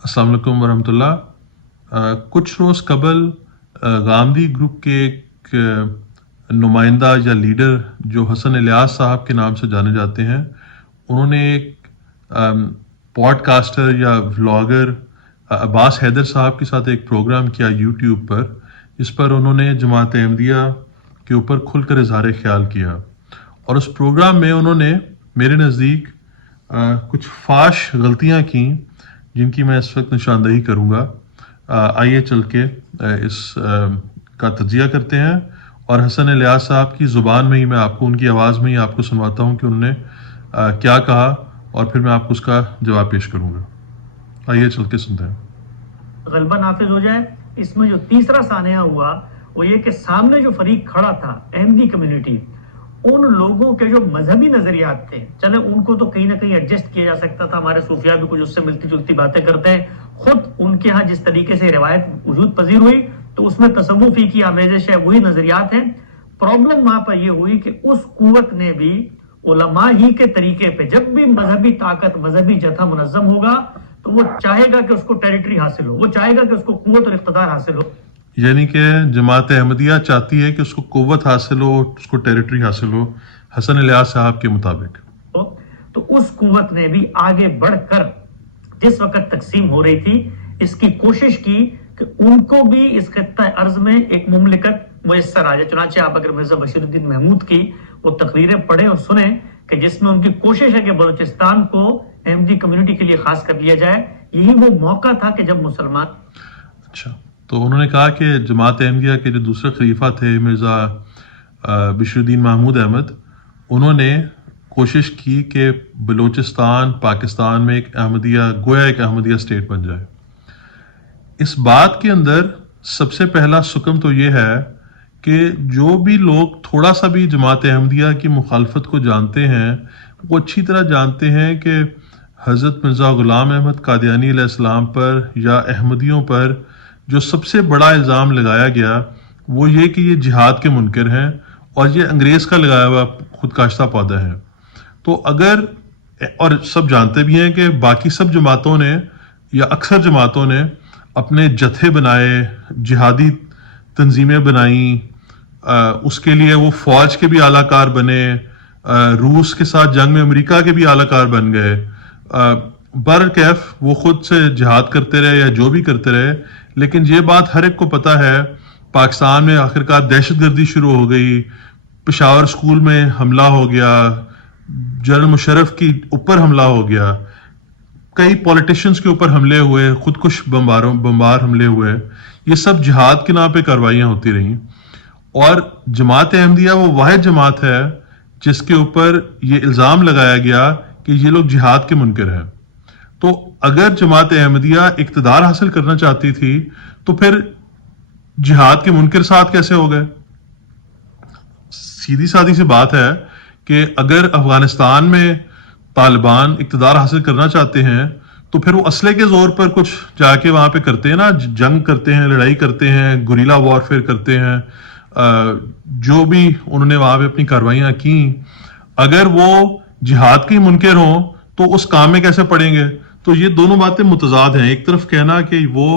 السلام علیکم ورحمۃ اللہ۔ کچھ روز قبل غامدی گروپ کے ایک نمائندہ یا لیڈر جو حسن الیاس صاحب کے نام سے جانے جاتے ہیں، انہوں نے ایک پوڈ کاسٹر یا ولاگر عباس حیدر صاحب کے ساتھ ایک پروگرام کیا یوٹیوب پر، جس پر انہوں نے جماعت احمدیہ کے اوپر کھل کر اظہار خیال کیا، اور اس پروگرام میں انہوں نے میرے نزدیک کچھ فاش غلطیاں کیں جن کی میں اس وقت نشاندہی کروں گا۔ آئیے چل کے اس کا تجزیہ کرتے ہیں، اور حسن الیاس صاحب کی زبان میں ہی میں آپ کو، ان کی آواز میں ہی آپ کو سنواتا ہوں کہ انہوں نے کیا کہا، اور پھر میں آپ کو اس کا جواب پیش کروں گا۔ آئیے چل کے سنتے ہیں۔ غلبہ نافذ ہو جائے۔ اس میں جو تیسرا سانحہ ہوا وہ یہ کہ سامنے جو فریق کھڑا تھا احمدی کمیونٹی، ان لوگوں کے جو مذہبی نظریات تھے، چلے ان کو تو کہیں نہ کہیں ایڈجسٹ کیا جا سکتا تھا، ہمارے صوفیاء بھی کچھ اس سے ملتی جلتی باتیں کرتے ہیں، خود ان کے ہاں جس طریقے سے روایت وجود پذیر ہوئی تو اس میں تصوفی کی آمیزش ہے، وہی نظریات ہیں۔ پرابلم وہاں پر یہ ہوئی کہ اس قوت نے بھی علماء ہی کے طریقے پہ، جب بھی مذہبی طاقت، مذہبی جتھا منظم ہوگا تو وہ چاہے گا کہ اس کو ٹیریٹری حاصل ہو، وہ چاہے گا کہ اس کو قوت اور اقتدار حاصل ہو۔ یعنی کہ جماعت احمدیہ چاہتی ہے کہ اس کو قوت حاصل ہو، اس کو ٹیریٹری حاصل ہو، حسن الیاس صاحب کے مطابق۔ تو اس قوت نے بھی آگے بڑھ کر جس وقت تقسیم ہو رہی تھی، اس کی کوشش کی کہ ان کو بھی اس خطہ ارض میں ایک مملکت میسر آ جائے۔ چنانچہ آپ اگر مرزا بشیر الدین محمود کی وہ تقریریں پڑھیں اور سنیں کہ جس میں ان کی کوشش ہے کہ بلوچستان کو احمدی کمیونٹی کے لیے خاص کر لیا جائے، یہی وہ موقع تھا کہ جب مسلمان۔ اچھا، تو انہوں نے کہا کہ جماعت احمدیہ کے جو دوسرے خلیفہ تھے مرزا بشیر الدین محمود احمد، انہوں نے کوشش کی کہ بلوچستان پاکستان میں ایک احمدیہ، گویا ایک احمدیہ اسٹیٹ بن جائے۔ اس بات کے اندر سب سے پہلا سکم تو یہ ہے کہ جو بھی لوگ تھوڑا سا بھی جماعت احمدیہ کی مخالفت کو جانتے ہیں، وہ اچھی طرح جانتے ہیں کہ حضرت مرزا غلام احمد قادیانی علیہ السلام پر یا احمدیوں پر جو سب سے بڑا الزام لگایا گیا وہ یہ کہ یہ جہاد کے منکر ہیں، اور یہ انگریز کا لگایا ہوا خود کاشتہ پودا ہے۔ تو اگر، اور سب جانتے بھی ہیں کہ باقی سب جماعتوں نے یا اکثر جماعتوں نے اپنے جتھے بنائے، جہادی تنظیمیں بنائیں، اس کے لیے وہ فوج کے بھی اعلیٰ کار بنے، روس کے ساتھ جنگ میں امریکہ کے بھی اعلیٰ کار بن گئے، برکیف وہ خود سے جہاد کرتے رہے یا جو بھی کرتے رہے۔ لیکن یہ بات ہر ایک کو پتہ ہے، پاکستان میں آخرکار دہشت گردی شروع ہو گئی، پشاور اسکول میں حملہ ہو گیا، جنرل مشرف کی اوپر حملہ ہو گیا، کئی پولیٹیشنز کے اوپر حملے ہوئے، خودکش بمبار حملے ہوئے، یہ سب جہاد کے نام پہ کاروائیاں ہوتی رہیں۔ اور جماعت احمدیہ وہ واحد جماعت ہے جس کے اوپر یہ الزام لگایا گیا کہ یہ لوگ جہاد کے منکر ہیں۔ تو اگر جماعت احمدیہ اقتدار حاصل کرنا چاہتی تھی تو پھر جہاد کے منکر ساتھ کیسے ہو گئے؟ سیدھی سادھی سی بات ہے کہ اگر افغانستان میں طالبان اقتدار حاصل کرنا چاہتے ہیں تو پھر وہ اسلحے کے زور پر کچھ جا کے وہاں پہ کرتے ہیں نا، جنگ کرتے ہیں، لڑائی کرتے ہیں، گوریلا وارفیئر کرتے ہیں، جو بھی انہوں نے وہاں پہ اپنی کاروائیاں کیں۔ اگر وہ جہاد کے منکر ہوں تو اس کام میں کیسے پڑیں گے؟ تو یہ دونوں باتیں متضاد ہیں۔ ایک طرف کہنا کہ وہ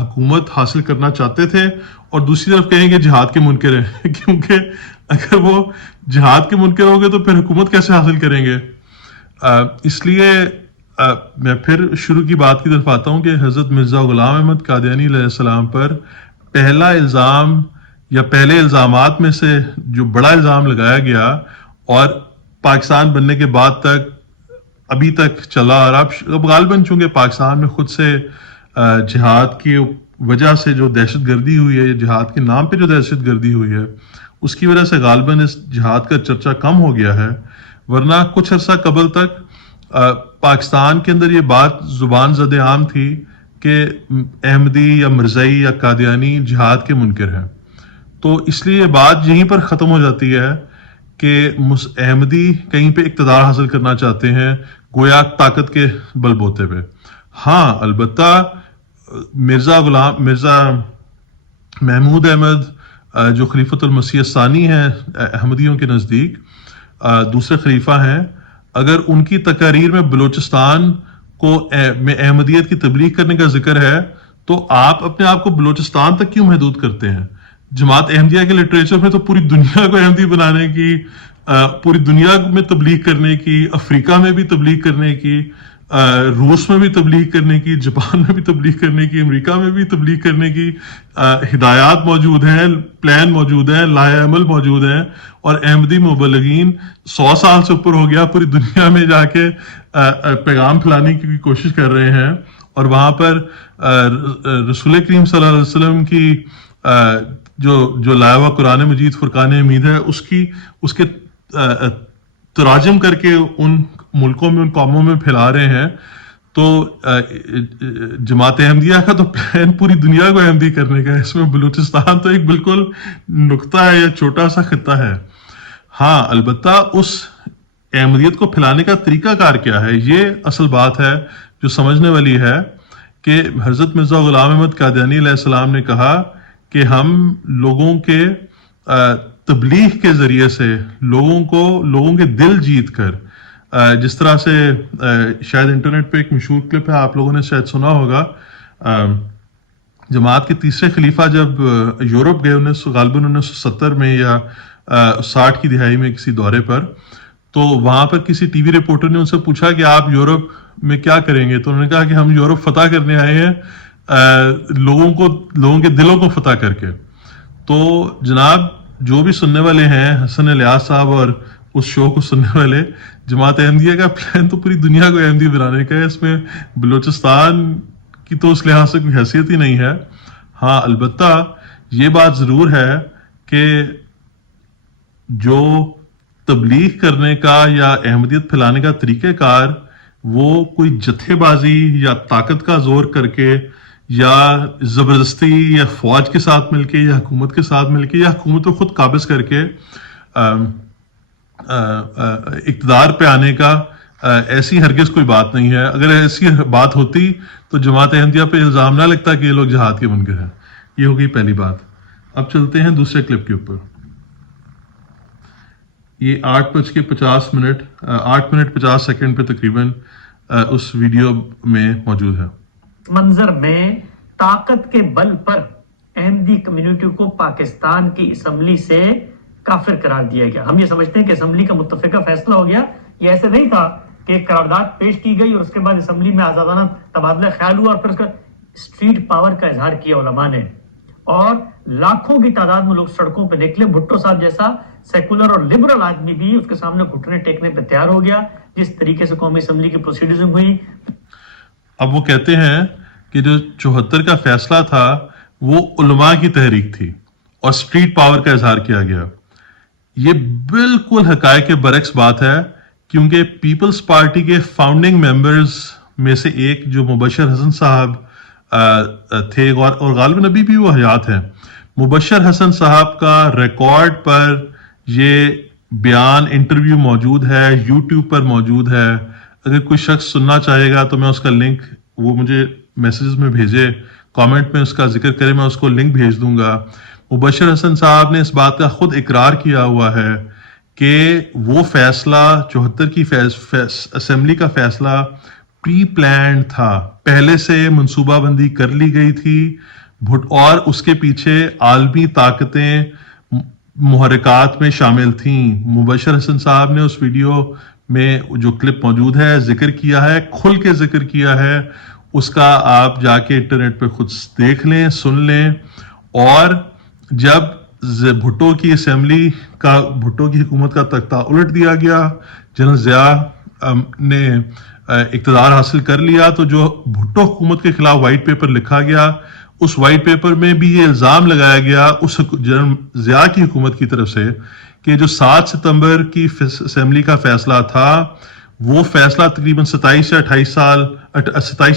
حکومت حاصل کرنا چاہتے تھے، اور دوسری طرف کہیں کہ جہاد کے منکر ہیں، کیونکہ اگر وہ جہاد کے منکر ہوں گے تو پھر حکومت کیسے حاصل کریں گے؟ اس لیے میں پھر شروع کی بات کی طرف آتا ہوں کہ حضرت مرزا غلام احمد قادیانی علیہ السلام پر پہلا الزام یا پہلے الزامات میں سے جو بڑا الزام لگایا گیا اور پاکستان بننے کے بعد تک ابھی تک چلا، اور اب غالباً چونکہ پاکستان میں خود سے جہاد کی وجہ سے جو دہشت گردی ہوئی ہے، جہاد کے نام پہ جو دہشت گردی ہوئی ہے، اس کی وجہ سے غالباً اس جہاد کا چرچا کم ہو گیا ہے، ورنہ کچھ عرصہ قبل تک پاکستان کے اندر یہ بات زبان زد عام تھی کہ احمدی یا مرزائی یا قادیانی جہاد کے منکر ہیں۔ تو اس لیے یہ بات یہیں پر ختم ہو جاتی ہے کہ احمدی کہیں پہ اقتدار حاصل کرنا چاہتے ہیں، گویا طاقت کے بل بوتے پہ۔ ہاں البتہ مرزا محمود احمد جو خلیفۃ المسیح الثانی ہیں احمدیوں کے نزدیک، دوسرے خلیفہ ہیں، اگر ان کی تقاریر میں بلوچستان کو میں احمدیت کی تبلیغ کرنے کا ذکر ہے تو آپ اپنے آپ کو بلوچستان تک کیوں محدود کرتے ہیں؟ جماعت احمدیہ کے لٹریچر میں تو پوری دنیا کو احمدی بنانے کی، پوری دنیا میں تبلیغ کرنے کی، افریقہ میں بھی تبلیغ کرنے کی، روس میں بھی تبلیغ کرنے کی، جاپان میں بھی تبلیغ کرنے کی، امریکہ میں بھی تبلیغ کرنے کی ہدایات موجود ہیں، پلان موجود ہیں، لائحہ عمل موجود ہیں، اور احمدی مبلغین 100 سال سے اوپر ہو گیا پوری دنیا میں جا کے پیغام پھیلانے کی کوشش کر رہے ہیں، اور وہاں پر رسول کریم صلی اللہ علیہ وسلم کی جو لایا ہوا قرآن مجید فرقان حمید ہے اس کے تراجم کر کے ان ملکوں میں، ان قوموں میں پھیلا رہے ہیں. تو جماعت احمدیہ کا تو پلان پوری دنیا کو احمدی کرنے کا ہے، اس میں بلوچستان تو ایک بالکل نقطہ ہے یا چھوٹا سا خطہ ہے. ہاں البتہ اس احمدیت کو پھیلانے کا طریقہ کار کیا ہے، یہ اصل بات ہے جو سمجھنے والی ہے. کہ حضرت مرزا غلام احمد قادیانی علیہ السلام نے کہا کہ ہم لوگوں کے تبلیغ کے ذریعے سے لوگوں کے دل جیت کر، جس طرح سے شاید انٹرنیٹ پہ ایک مشہور کلپ ہے، آپ لوگوں نے شاید سنا ہوگا، جماعت کے تیسرے خلیفہ جب یورپ گئے غالباً 1970 میں یا 60 کی دہائی میں کسی دورے پر، تو وہاں پر کسی ٹی وی رپورٹر نے ان سے پوچھا کہ آپ یورپ میں کیا کریں گے، تو انہوں نے کہا کہ ہم یورپ فتح کرنے آئے ہیں، لوگوں کے دلوں کو فتح کر کے. تو جناب جو بھی سننے والے ہیں، حسن الیاس صاحب اور اس شو کو سننے والے، جماعت احمدیہ کا پلان تو پوری دنیا کو احمدی بنانے کا ہے، اس میں بلوچستان کی تو اس لحاظ سے کوئی حیثیت ہی نہیں ہے. ہاں البتہ یہ بات ضرور ہے کہ جو تبلیغ کرنے کا یا احمدیت پھیلانے کا طریقہ کار وہ کوئی جتھے بازی یا طاقت کا زور کر کے یا زبردستی یا فوج کے ساتھ مل کے یا حکومت کے ساتھ مل کے یا حکومت کو خود قابض کر کے اقتدار پہ آنے کا ایسی ہرگز کوئی بات نہیں ہے. اگر ایسی بات ہوتی تو جماعت احمدیہ پہ الزام نہ لگتا کہ یہ لوگ جہاد کے بنکر ہیں. یہ ہو گئی پہلی بات. اب چلتے ہیں دوسرے کلپ کے اوپر. یہ 8:50 منٹ 50 پہ تقریباً اس ویڈیو میں موجود ہے. منظر میں طاقت کے بل پر احمدی کمیونٹی کو پاکستان کی اسمبلی سے کافر قرار دیا گیا. ہم یہ سمجھتے ہیں کہ اسمبلی کا متفقہ فیصلہ ہو گیا. یہ ایسے نہیں تھا کہ ایک قرارداد پیش کی گئی اور اس کے بعد اسمبلی میں آزادانہ تبادلہ خیال ہوا اور پھر اس کا اسٹریٹ پاور کا اظہار کیا علماء نے، اور لاکھوں کی تعداد میں لوگ سڑکوں پہ نکلے. بھٹو صاحب جیسا سیکولر اور لبرل آدمی بھی اس کے سامنے گھٹنے ٹیکنے پہ تیار ہو گیا جس طریقے سے قومی اسمبلی کی پروسیڈرز ہوئی. اب وہ کہتے ہیں کہ جو 74 کا فیصلہ تھا وہ علماء کی تحریک تھی اور اسٹریٹ پاور کا اظہار کیا گیا. یہ بالکل حقائق کے برعکس بات ہے، کیونکہ پیپلز پارٹی کے فاؤنڈنگ ممبرز میں سے ایک جو مبشر حسن صاحب تھے، اور غالباً ابھی بھی وہ حیات ہیں، مبشر حسن صاحب کا ریکارڈ پر یہ بیان انٹرویو موجود ہے، یوٹیوب پر موجود ہے. اگر کوئی شخص سننا چاہے گا تو میں اس کا لنک، وہ مجھے میسیجز میں بھیجے، کامنٹ میں اس کا ذکر کرے، میں اس کو لنک بھیج دوں گا. مبشر حسن صاحب نے اس بات کا خود اقرار کیا ہوا ہے کہ وہ فیصلہ 74 کی اسمبلی کا فیصلہ پری پلانڈ تھا، پہلے سے منصوبہ بندی کر لی گئی تھی، اور اس کے پیچھے عالمی طاقتیں محرکات میں شامل تھیں. مبشر حسن صاحب نے اس ویڈیو میں جو کلپ موجود ہے ذکر کیا ہے، کھل کے ذکر کیا ہے. اس کا آپ جا کے انٹرنیٹ پہ خود دیکھ لیں، سن لیں. اور جب بھٹو کی اسمبلی کا، بھٹو کی حکومت کا تختہ الٹ دیا گیا، جنرل ضیاء نے اقتدار حاصل کر لیا، تو جو بھٹو حکومت کے خلاف وائٹ پیپر لکھا گیا، اس وائٹ پیپر میں بھی یہ الزام لگایا گیا اس جنرل ضیاء کی حکومت کی طرف سے کہ جو 7 ستمبر کی اسمبلی کا فیصلہ تھا، وہ فیصلہ تقریباً 27 سے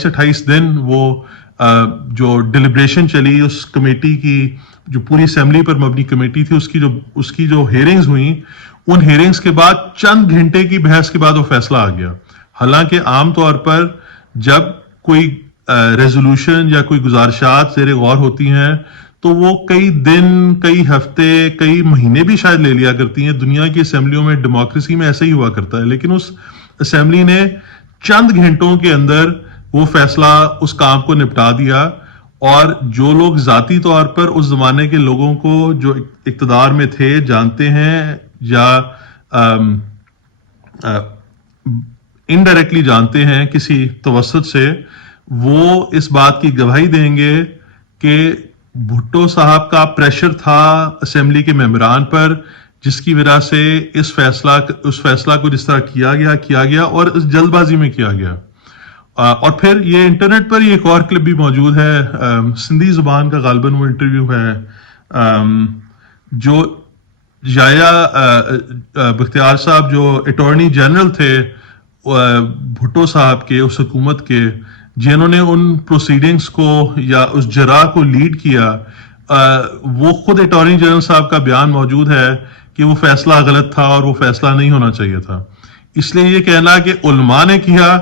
28 دن وہ جو ڈیلیبریشن چلی اس کمیٹی کی، جو پوری اسمبلی پر مبنی کمیٹی تھی، اس کی جو ہیئرنگز ہوئیں، ان ہیئرنگز کے بعد چند گھنٹے کی بحث کے بعد وہ فیصلہ آ گیا. حالانکہ عام طور پر جب کوئی ریزولوشن یا کوئی گزارشات زیر غور ہوتی ہیں تو وہ کئی دن، کئی ہفتے، کئی مہینے بھی شاید لے لیا کرتی ہیں. دنیا کی اسمبلیوں میں، ڈیموکریسی میں ایسا ہی ہوا کرتا ہے. لیکن اس اسمبلی نے چند گھنٹوں کے اندر وہ فیصلہ اس کام کو نپٹا دیا، اور جو لوگ ذاتی طور پر اس زمانے کے لوگوں کو جو اقتدار میں تھے جانتے ہیں یا انڈائریکٹلی جانتے ہیں کسی توسط سے، وہ اس بات کی گواہی دیں گے کہ بھٹو صاحب کا پریشر تھا اسمبلی کے ممبران پر، جس کی وجہ سے اس فیصلہ کو جس طرح کیا گیا اور اس جلد بازی میں کیا گیا۔ اور پھر یہ انٹرنیٹ پر ایک اور کلپ بھی موجود ہے، سندھی زبان کا غالباً وہ انٹرویو ہے، جو یایا بختیار صاحب جو اٹارنی جنرل تھے بھٹو صاحب کے اس حکومت کے، جنہوں نے ان پروسیڈنگز کو یا اس جرا کو لیڈ کیا، وہ خود اٹارنی جنرل صاحب کا بیان موجود ہے کہ وہ فیصلہ غلط تھا اور وہ فیصلہ نہیں ہونا چاہیے تھا۔ اس لیے یہ کہنا کہ علماء نے کیا،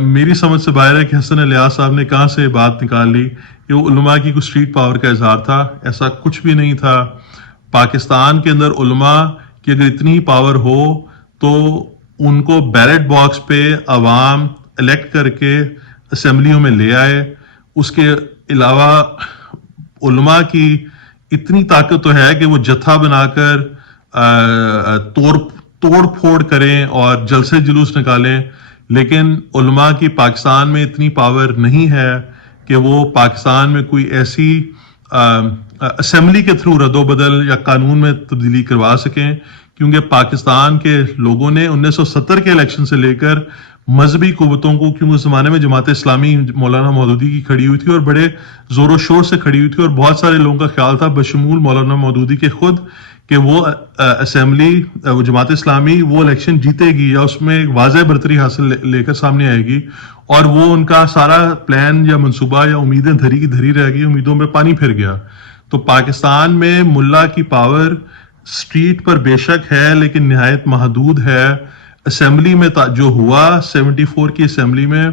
میری سمجھ سے باہر ہے کہ حسن الیاس صاحب نے کہاں سے بات نکال لی کہ وہ علماء کی کوئی اسٹریٹ پاور کا اظہار تھا۔ ایسا کچھ بھی نہیں تھا۔ پاکستان کے اندر علماء کی اگر اتنی پاور ہو تو ان کو بیلٹ باکس پہ عوام الیکٹ کر کے اسمبلیوں میں لے آئے۔ اس کے علاوہ علماء کی اتنی طاقت تو ہے کہ وہ جتھا بنا کر توڑ پھوڑ کریں اور جلسے جلوس نکالیں، لیکن علماء کی پاکستان میں اتنی پاور نہیں ہے کہ وہ پاکستان میں کوئی ایسی اسمبلی کے تھرو رد و بدل یا قانون میں تبدیلی کروا سکیں، کیونکہ پاکستان کے لوگوں نے 1970 کے الیکشن سے لے کر مذہبی قوتوں کو، کیونکہ اس زمانے میں جماعت اسلامی مولانا مودودی کی کھڑی ہوئی تھی اور بڑے زور و شور سے کھڑی ہوئی تھی، اور بہت سارے لوگوں کا خیال تھا بشمول مولانا مودودی کے خود کہ وہ اسمبلی جماعت اسلامی وہ الیکشن جیتے گی یا اس میں ایک واضح برتری حاصل لے کر سامنے آئے گی، اور وہ ان کا سارا پلان یا منصوبہ یا امیدیں دھری کی دھری رہ گئی، امیدوں میں پانی پھر گیا۔ تو پاکستان میں ملا کی پاور سٹریٹ پر بے شک ہے لیکن نہایت محدود ہے۔ اسمبلی میں جو ہوا 74 کی اسمبلی میں،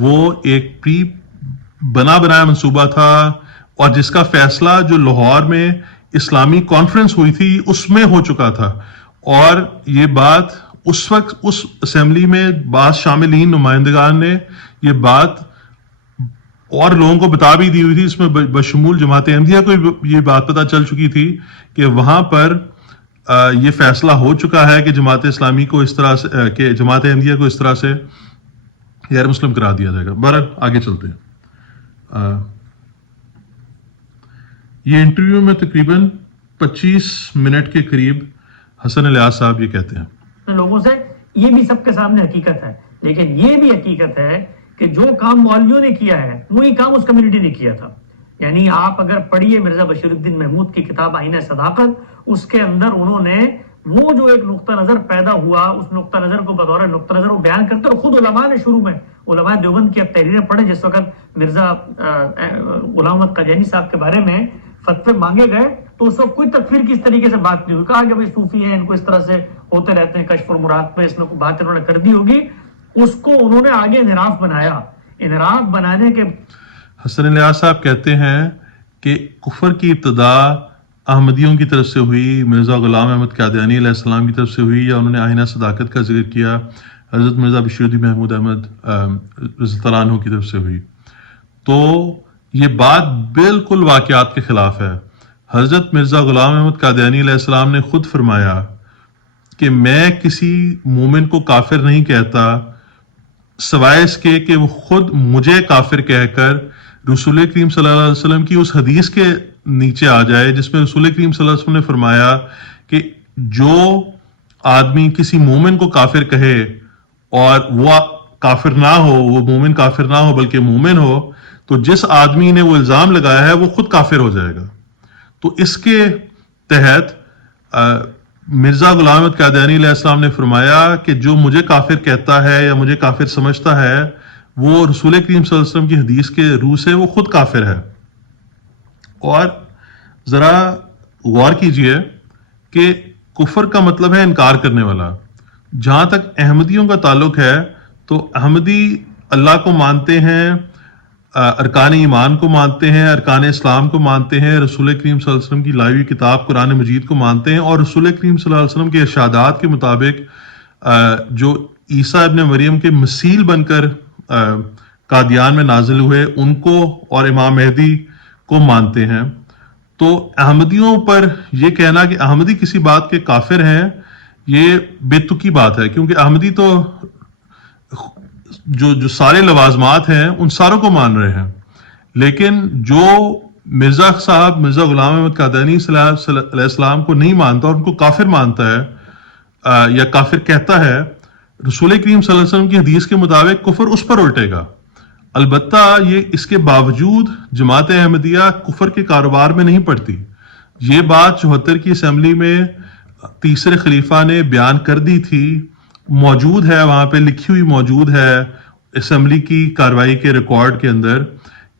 وہ ایک بنایا منصوبہ تھا، اور جس کا فیصلہ جو لاہور میں اسلامی کانفرنس ہوئی تھی اس میں ہو چکا تھا، اور یہ بات اس وقت اس اسمبلی میں بعض شاملین نمائندگان نے یہ بات اور لوگوں کو بتا بھی دی ہوئی تھی، اس میں بشمول جماعت احمدیہ کو یہ بات پتہ چل چکی تھی کہ وہاں پر یہ فیصلہ ہو چکا ہے کہ جماعت اسلامی کو اس طرح سے کہ جماعت احمدیہ کو اس طرح سے غیر مسلم قرار دیا جائے گا۔ بہرحال آگے چلتے ہیں۔ یہ انٹرویو میں تقریباً 25 منٹ کے قریب حسن الیاس صاحب یہ کہتے ہیں لوگوں سے، یہ بھی سب کے سامنے حقیقت ہے، لیکن یہ بھی حقیقت ہے کہ جو کام مولویوں نے کیا ہے وہی کام اس کمیونٹی نے کیا تھا۔ یعنی آپ اگر پڑھیے مرزا بشیر الدین محمود کی کتاب آئینہ صداقت، اس کے اندر انہوں نے وہ جو ایک نقطہ نظر پیدا ہوا، اس نقطہ نظر کو بطور نقطہ نظر وہ بیان کرتے، اور خود علماء نے شروع میں علماء دیوبند کی اب تحریریں پڑھیں، جس وقت مرزا غلام احمد قادیانی صاحب کے بارے میں فتوے مانگے گئے تو اس وقت کوئی تکفیر کی اس طریقے سے بات نہیں ہوئی، کہا کہ بھائی صوفی ہیں، ان کو اس طرح سے ہوتے رہتے ہیں کشف اور مراد میں، اس میں کوئی بات انہوں نے کر دی ہوگی۔ اس کو انہوں نے آگے انحراف بنایا۔ انحراف بنانے کے حسن الیاس صاحب کہتے ہیں کہ کفر کی ابتدا احمدیوں کی طرف سے ہوئی، مرزا غلام احمد قادیانی علیہ السلام کی طرف سے ہوئی، یا انہوں نے آئینہ صداقت کا ذکر کیا حضرت مرزا بشیر الدین محمود احمد رضی اللہ عنہ کی طرف سے ہوئی، تو یہ بات بالکل واقعات کے خلاف ہے۔ حضرت مرزا غلام احمد قادیانی علیہ السلام نے خود فرمایا کہ میں کسی مومن کو کافر نہیں کہتا سوائے اس کے کہ وہ خود مجھے کافر کہہ کر رسول کریم صلی اللہ علیہ وسلم کی اس حدیث کے نیچے آ جائے جس میں رسول کریم صلی اللہ علیہ وسلم نے فرمایا کہ جو آدمی کسی مومن کو کافر کہے اور وہ کافر نہ ہو، وہ مومن کافر نہ ہو بلکہ مومن ہو، تو جس آدمی نے وہ الزام لگایا ہے وہ خود کافر ہو جائے گا۔ تو اس کے تحت مرزا غلام احمد قادیانی علیہ السلام نے فرمایا کہ جو مجھے کافر کہتا ہے یا مجھے کافر سمجھتا ہے وہ رسول کریم صلی اللہ علیہ وسلم کی حدیث کے روح سے وہ خود کافر ہے۔ اور ذرا غور کیجئے کہ کفر کا مطلب ہے انکار کرنے والا۔ جہاں تک احمدیوں کا تعلق ہے تو احمدی اللہ کو مانتے ہیں، ارکان ایمان کو مانتے ہیں، ارکان اسلام کو مانتے ہیں، رسول کریم صلی اللہ علیہ وسلم کی لائی ہوئی کتاب قرآن مجید کو مانتے ہیں، اور رسول کریم صلی اللہ علیہ وسلم کے ارشادات کے مطابق جو عیسیٰ ابن مریم کے مثیل بن کر قادیان میں نازل ہوئے ان کو اور امام مہدی کو مانتے ہیں. تو احمدیوں پر یہ کہنا کہ احمدی کسی بات کے کافر ہیں یہ بے تکی بات ہے، کیونکہ احمدی تو جو سارے لوازمات ہیں ان ساروں کو مان رہے ہیں. لیکن جو مرزا صاحب مرزا غلام احمد قادیانی علیہ السلام کو نہیں مانتا اور ان کو کافر مانتا ہے یا کافر کہتا ہے، رسول کریم صلی اللہ علیہ وسلم کی حدیث کے مطابق کفر اس پر الٹے گا. البتہ یہ اس کے باوجود جماعت احمدیہ کفر کے کاروبار میں نہیں پڑتی. یہ بات 74 کی اسمبلی میں تیسرے خلیفہ نے بیان کر دی تھی، موجود ہے وہاں پہ لکھی ہوئی موجود ہے اسمبلی کی کاروائی کے ریکارڈ کے اندر،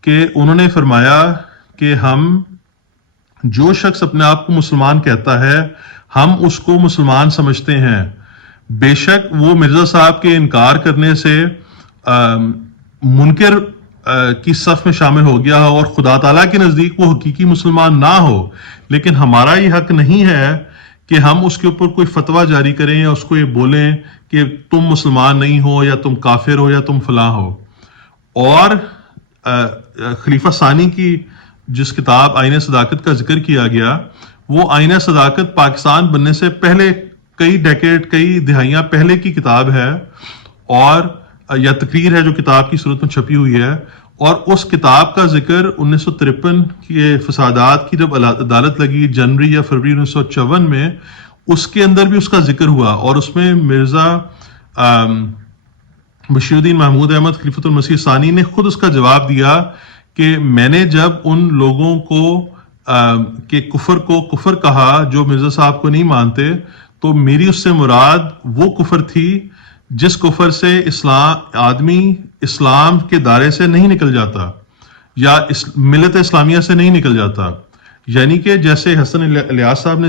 کہ انہوں نے فرمایا کہ ہم جو شخص اپنے آپ کو مسلمان کہتا ہے ہم اس کو مسلمان سمجھتے ہیں، بے شک وہ مرزا صاحب کے انکار کرنے سے منکر کی صف میں شامل ہو گیا اور خدا تعالیٰ کے نزدیک وہ حقیقی مسلمان نہ ہو، لیکن ہمارا یہ حق نہیں ہے کہ ہم اس کے اوپر کوئی فتویٰ جاری کریں یا اس کو یہ بولیں کہ تم مسلمان نہیں ہو یا تم کافر ہو یا تم فلاں ہو. اور خلیفہ ثانی کی جس کتاب آئین صداقت کا ذکر کیا گیا، وہ آئین صداقت پاکستان بننے سے پہلے کئی دہائیاں پہلے کی کتاب ہے، اور یا تقریر ہے جو کتاب کی صورت میں چھپی ہوئی ہے. اور اس کتاب کا ذکر 1953 کے فسادات کی جب عدالت لگی جنوری یا فروری 1954 میں، اس کے اندر بھی اس کا ذکر ہوا، اور اس میں مرزا بشیر الدین محمود احمد خلیفۃ المسیح ثانی نے خود اس کا جواب دیا کہ میں نے جب ان لوگوں کو کہ کفر کو کفر کہا جو مرزا صاحب کو نہیں مانتے، تو میری اس سے مراد وہ کفر تھی جس کفر سے آدمی اسلام کے دائرے سے نہیں نکل جاتا یا ملت اسلامیہ سے نہیں نکل جاتا. یعنی کہ جیسے حسن الیاس صاحب نے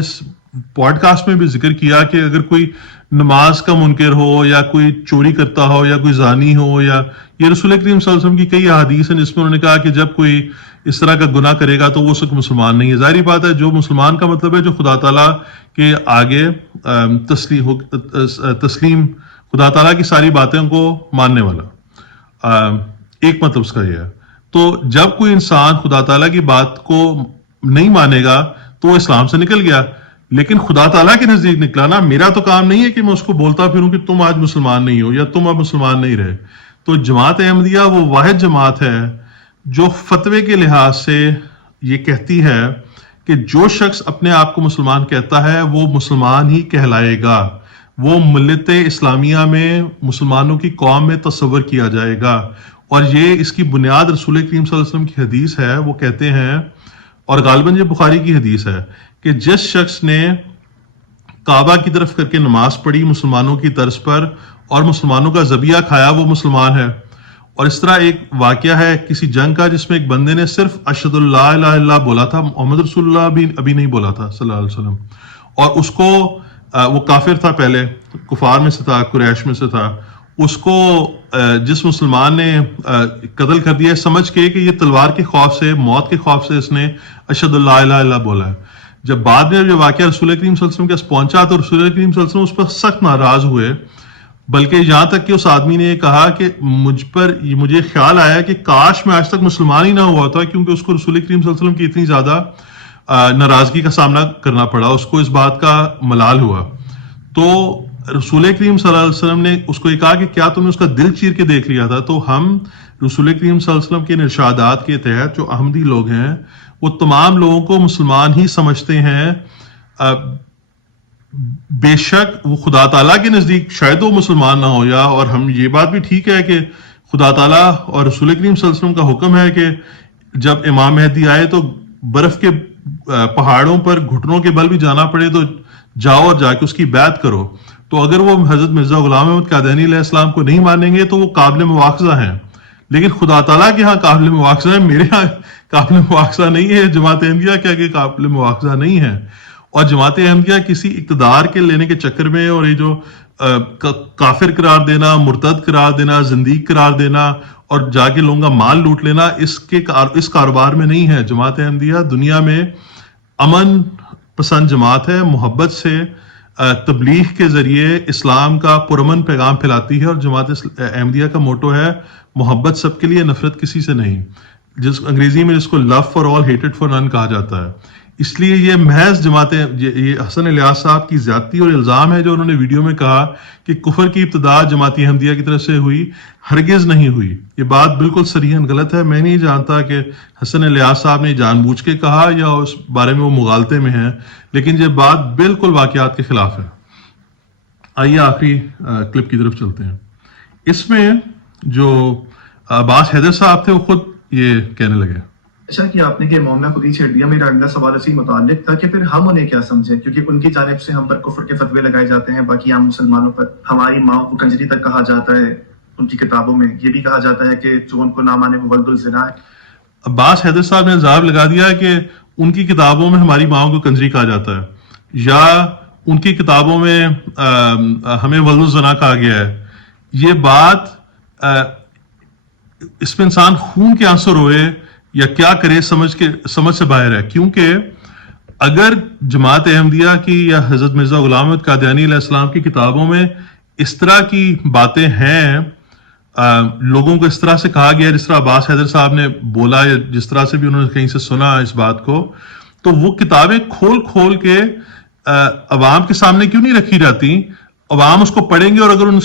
پوڈ کاسٹ میں بھی ذکر کیا کہ اگر کوئی نماز کا منکر ہو یا کوئی چوری کرتا ہو یا کوئی زانی ہو، یا یہ رسول کریم صلی اللہ علیہ وسلم کی کئی احادیث ہیں جس میں انہوں نے کہا کہ جب کوئی اس طرح کا گناہ کرے گا تو وہ اس وقت مسلمان نہیں ہے. ظاہری بات ہے جو مسلمان کا مطلب ہے جو خدا تعالیٰ کے آگے تسلیم خدا تعالیٰ کی ساری باتوں کو ماننے والا، ایک مطلب اس کا یہ ہے. تو جب کوئی انسان خدا تعالیٰ کی بات کو نہیں مانے گا تو وہ اسلام سے نکل گیا، لیکن خدا تعالیٰ کے نزدیک نکلا نا. میرا تو کام نہیں ہے کہ میں اس کو بولتا پھروں کہ تم آج مسلمان نہیں ہو یا تم اب مسلمان نہیں رہے. تو جماعت احمدیہ وہ واحد جماعت ہے جو فتوے کے لحاظ سے یہ کہتی ہے کہ جو شخص اپنے آپ کو مسلمان کہتا ہے وہ مسلمان ہی کہلائے گا، وہ ملت اسلامیہ میں مسلمانوں کی قوم میں تصور کیا جائے گا. اور یہ اس کی بنیاد رسول کریم صلی اللہ علیہ وسلم کی حدیث ہے. وہ کہتے ہیں، اور غالباً یہ بخاری کی حدیث ہے، کہ جس شخص نے کعبہ کی طرف کر کے نماز پڑھی مسلمانوں کی طرز پر اور مسلمانوں کا ذبیحہ کھایا وہ مسلمان ہے. اور اس طرح ایک واقعہ ہے کسی جنگ کا جس میں ایک بندے نے صرف اشہد اللہ الہ الا اللہ بولا تھا، محمد رسول اللہ بھی ابھی نہیں بولا تھا صلی اللہ علیہ وسلم، اور اس کو وہ کافر تھا، پہلے کفار میں سے تھا، قریش میں سے تھا. اس کو جس مسلمان نے قتل کر دیا سمجھ کے کہ یہ تلوار کے خوف سے، موت کے خوف سے اس نے اشہد اللہ الہ الا اللہ بولا ہے. جب بعد میں یہ واقعہ رسول کریم صلی اللہ علیہ وسلم کے پاس پہنچا تو رسول کریم صلی اللہ علیہ وسلم اس پر سخت ناراض ہوئے، بلکہ یہاں تک کہ اس آدمی نے یہ کہا کہ مجھے خیال آیا کہ کاش میں آج تک مسلمان ہی نہ ہوا تھا، کیونکہ اس کو رسول کریم صلی اللہ علیہ وسلم کی اتنی زیادہ ناراضگی کا سامنا کرنا پڑا، اس کو اس بات کا ملال ہوا. تو رسول کریم صلی اللہ علیہ وسلم نے اس کو یہ کہا کہ کیا تم نے اس کا دل چیر کے دیکھ لیا تھا؟ تو ہم رسول کریم صلی اللہ علیہ وسلم کے ارشادات کے تحت جو احمدی لوگ ہیں وہ تمام لوگوں کو مسلمان ہی سمجھتے ہیں. بے شک وہ خدا تعالیٰ کے نزدیک شاید وہ مسلمان نہ ہو، یا اور ہم یہ بات بھی ٹھیک ہے کہ خدا تعالیٰ اور رسول کریم صلی اللہ علیہ وسلم کا حکم ہے کہ جب امام مہدی آئے تو برف کے پہاڑوں پر گھٹنوں کے بل بھی جانا پڑے تو جاؤ اور جا کے اس کی بیعت کرو. تو اگر وہ حضرت مرزا غلام احمد قادیانی علیہ السلام کو نہیں مانیں گے تو وہ قابل مواخذہ ہیں، لیکن خدا تعالیٰ کے ہاں قابل مواخذہ ہے، میرے ہاں قابل مواخذہ نہیں ہے، جماعت احمدیہ کے آگے قابل مواخذہ نہیں ہے. اور جماعت احمدیہ کسی اقتدار کے لینے کے چکر میں اور یہ جو کافر قرار دینا، مرتد قرار دینا، زندیق قرار دینا اور جا کے لوگوں کا مال لوٹ لینا اس کاروبار میں نہیں ہے. جماعت احمدیہ دنیا میں امن پسند جماعت ہے، محبت سے تبلیغ کے ذریعے اسلام کا پرامن پیغام پھیلاتی ہے، اور جماعت احمدیہ کا موٹو ہے محبت سب کے لیے، نفرت کسی سے نہیں، جس انگریزی میں جس کو لو فار آل ہیٹڈ فار نن کہا جاتا ہے. اس لیے یہ محض یہ حسن الیاس صاحب کی زیادتی اور الزام ہے جو انہوں نے ویڈیو میں کہا کہ کفر کی ابتدا جماعت احمدیہ کی طرف سے ہوئی، ہرگز نہیں ہوئی. یہ بات بالکل صریحاً غلط ہے. میں نہیں جانتا کہ حسن الیاس صاحب نے جان بوجھ کے کہا یا اس بارے میں وہ مغالطے میں ہیں، لیکن یہ بات بالکل واقعات کے خلاف ہے. آئیے آخری کلپ کی طرف چلتے ہیں. اس میں جو عباس حیدر صاحب تھے وہ خود یہ کہنے لگے. اچھا کیا آپ نے کہ معاملہ خود ہی چھیڑ دیا. میرا اگلا سوال اسی متعلق تھا کہ پھر ہم انہیں کیا سمجھیں، کیونکہ ان کی جانب سے ہم پر کفر کے فتوے لگائے جاتے ہیں، باقی عام مسلمانوں پر ہماری ماں کو کنجری تک کہا جاتا ہے. ان کی کتابوں میں یہ بھی کہا جاتا ہے کہ جو ان کو نہ مانے وہ ولد الزنا ہے. عباس حیدر صاحب نے الزام لگا دیا کہ ان کی کتابوں میں ہماری ماں کو کنجری کہا جاتا ہے، یا ان کی کتابوں میں ہمیں ولد الزنا کہا گیا ہے. یہ بات اس میں انسان خون کے آنسر ہوئے یا کیا کرے سمجھ سے باہر ہے. کیونکہ اگر جماعت احمدیہ کی یا حضرت مرزا غلام احمد قادیانی علیہ السلام کی کتابوں میں اس طرح کی باتیں ہیں، لوگوں کو اس طرح سے کہا گیا جس طرح عباس حیدر صاحب نے بولا یا جس طرح سے بھی انہوں نے کہیں سے سنا اس بات کو، تو وہ کتابیں کھول کھول کے عوام کے سامنے کیوں نہیں رکھی جاتی؟ عوام اس کو پڑھیں گے، اور اگر ان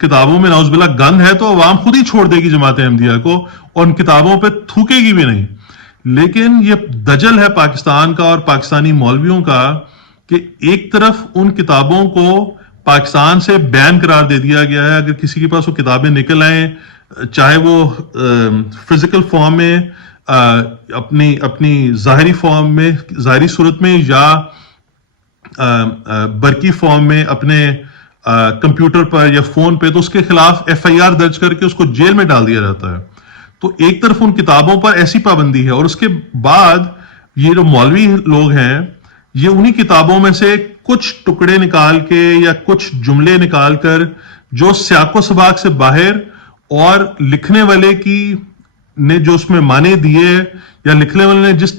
کتابوں میں نعوذ باللہ گند ہے تو عوام خود ہی چھوڑ دے گی جماعت احمدیہ کو اور ان کتابوں پہ تھوکے گی بھی نہیں. لیکن یہ دجل ہے پاکستان کا اور پاکستانی مولویوں کا کہ ایک طرف ان کتابوں کو پاکستان سے بین قرار دے دیا گیا ہے. اگر کسی کے پاس وہ کتابیں نکل آئیں، چاہے وہ فزیکل فارم میں، اپنی ظاہری فارم میں، ظاہری صورت میں، یا برقی فارم میں اپنے کمپیوٹر پر یا فون پہ، تو اس کے خلاف ایف آئی آر درج کر کے اس کو جیل میں ڈال دیا جاتا ہے. تو ایک طرف ان کتابوں پر ایسی پابندی ہے، اور اس کے بعد یہ جو مولوی لوگ ہیں یہ انہی کتابوں میں سے کچھ ٹکڑے نکال کے یا کچھ جملے نکال کر جو سیاق و سباق سے باہر، اور لکھنے والے نے جو اس میں معنی دیے یا لکھنے والے نے جس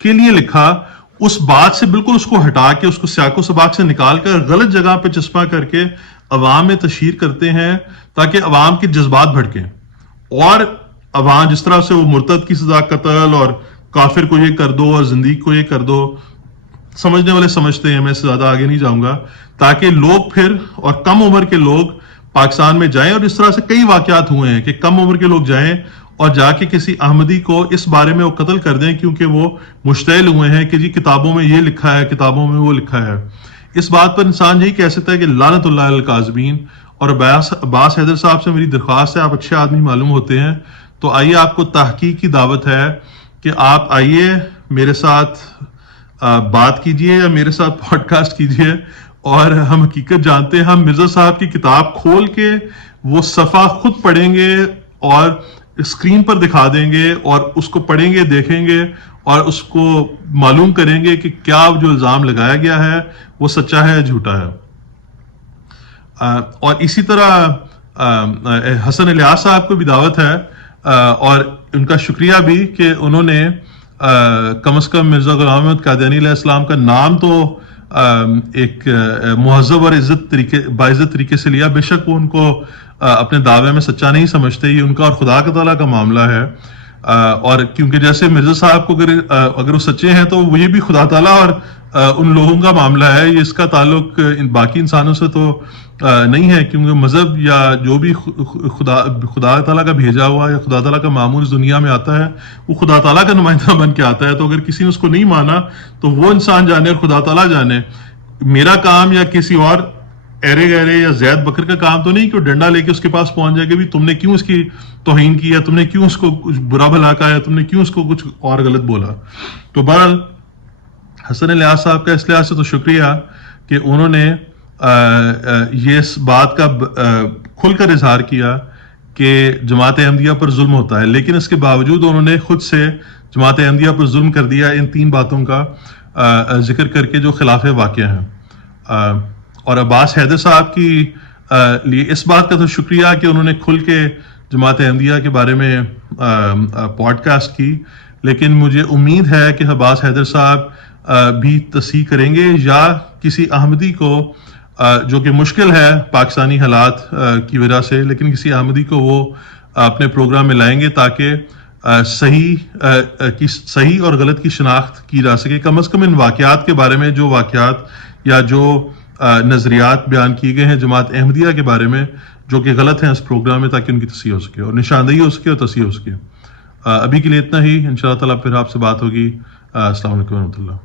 کے لیے لکھا اس بات سے بالکل اس کو ہٹا کے، اس کو سیاق و سباق سے نکال کر غلط جگہ پہ چسپاں کر کے عوام میں تشہیر کرتے ہیں تاکہ عوام کے جذبات بھڑکیں. اور عوام جس طرح سے وہ مرتد کی سزا قتل اور کافر کو یہ کر دو اور زندیق کو یہ کر دو، سمجھنے والے سمجھتے ہیں، میں اس سے زیادہ آگے نہیں جاؤں گا، تاکہ لوگ پھر اور کم عمر کے لوگ پاکستان میں جائیں. اور اس طرح سے کئی واقعات ہوئے ہیں کہ کم عمر کے لوگ جائیں اور جا کے کسی احمدی کو اس بارے میں وہ قتل کر دیں کیونکہ وہ مشتعل ہوئے ہیں کہ جی کتابوں میں یہ لکھا ہے، کتابوں میں وہ لکھا ہے. اس بات پر انسان یہی کہہ سکتا ہے کہ لعنت اللہ علی الکاذبین. اور عباس حیدر صاحب سے میری درخواست ہے، آپ اچھے آدمی معلوم ہوتے ہیں، تو آئیے، آپ کو تحقیق کی دعوت ہے کہ آپ آئیے میرے ساتھ بات کیجئے یا میرے ساتھ پوڈ کاسٹ کیجئے، اور ہم حقیقت جانتے ہیں. ہم مرزا صاحب کی کتاب کھول کے وہ صفحہ خود پڑھیں گے اور اسکرین پر دکھا دیں گے، اور اس کو پڑھیں گے، دیکھیں گے، اور اس کو معلوم کریں گے کہ کیا جو الزام لگایا گیا ہے وہ سچا ہے یا جھوٹا ہے. اور اسی طرح حسن الیاس صاحب کو بھی دعوت ہے، اور ان کا شکریہ بھی کہ انہوں نے کم از کم مرزا غلام احمد قادیانی علیہ السلام کا نام تو ایک مہذب اور باعزت طریقے سے لیا. بے شک وہ ان کو اپنے دعوے میں سچا نہیں سمجھتے، یہ ان کا اور خدا کا تعالیٰ کا معاملہ ہے. اور کیونکہ جیسے مرزا صاحب کو اگر وہ سچے ہیں تو وہ یہ بھی خدا تعالیٰ اور ان لوگوں کا معاملہ ہے، یہ اس کا تعلق باقی انسانوں سے تو نہیں ہے، کیونکہ مذہب یا جو بھی خدا تعالیٰ کا بھیجا ہوا یا خدا تعالیٰ کا معمول اس دنیا میں آتا ہے وہ خدا تعالیٰ کا نمائندہ بن کے آتا ہے. تو اگر کسی نے اس کو نہیں مانا تو وہ انسان جانے اور خدا تعالیٰ جانے. میرا کام یا کسی اور ایرے گہرے یا زید بکر کا کام تو نہیں کہ وہ ڈنڈا لے کے اس کے پاس پہنچ جائے کہ بھی تم نے کیوں اس کی توہین کی، یا تم نے کیوں اس کو کچھ برا بھلا کہا، یا تم نے کیوں اس کو کچھ اور غلط بولا. تو بہرحال حسن الیاس صاحب کا اس لحاظ سے تو شکریہ کہ انہوں نے یہ اس بات کا کھل کر اظہار کیا کہ جماعت احمدیہ پر ظلم ہوتا ہے، لیکن اس کے باوجود انہوں نے خود سے جماعت احمدیہ پر ظلم کر دیا ان 3 باتوں کا ذکر کر کے جو خلاف واقع ہیں. اور عباس حیدر صاحب کی لیے اس بات کا تو شکریہ کہ انہوں نے کھل کے جماعت احمدیہ کے بارے میں پوڈ کاسٹ کی. لیکن مجھے امید ہے کہ عباس حیدر صاحب بھی تصحیح کریں گے، یا کسی احمدی کو جو کہ مشکل ہے پاکستانی حالات کی وجہ سے، لیکن کسی احمدی کو وہ اپنے پروگرام میں لائیں گے تاکہ صحیح اور غلط کی شناخت کی جا سکے. کم از کم ان واقعات کے بارے میں، جو واقعات یا جو نظریات بیان کیے گئے ہیں جماعت احمدیہ کے بارے میں جو کہ غلط ہیں اس پروگرام میں، تاکہ ان کی تصحیح ہو سکے اور نشاندہی ہو سکے اور تصحیح ہو سکے. ابھی کے لیے اتنا ہی. انشاءاللہ تعالیٰ پھر آپ سے بات ہوگی. السلام علیکم ورحمۃ اللہ.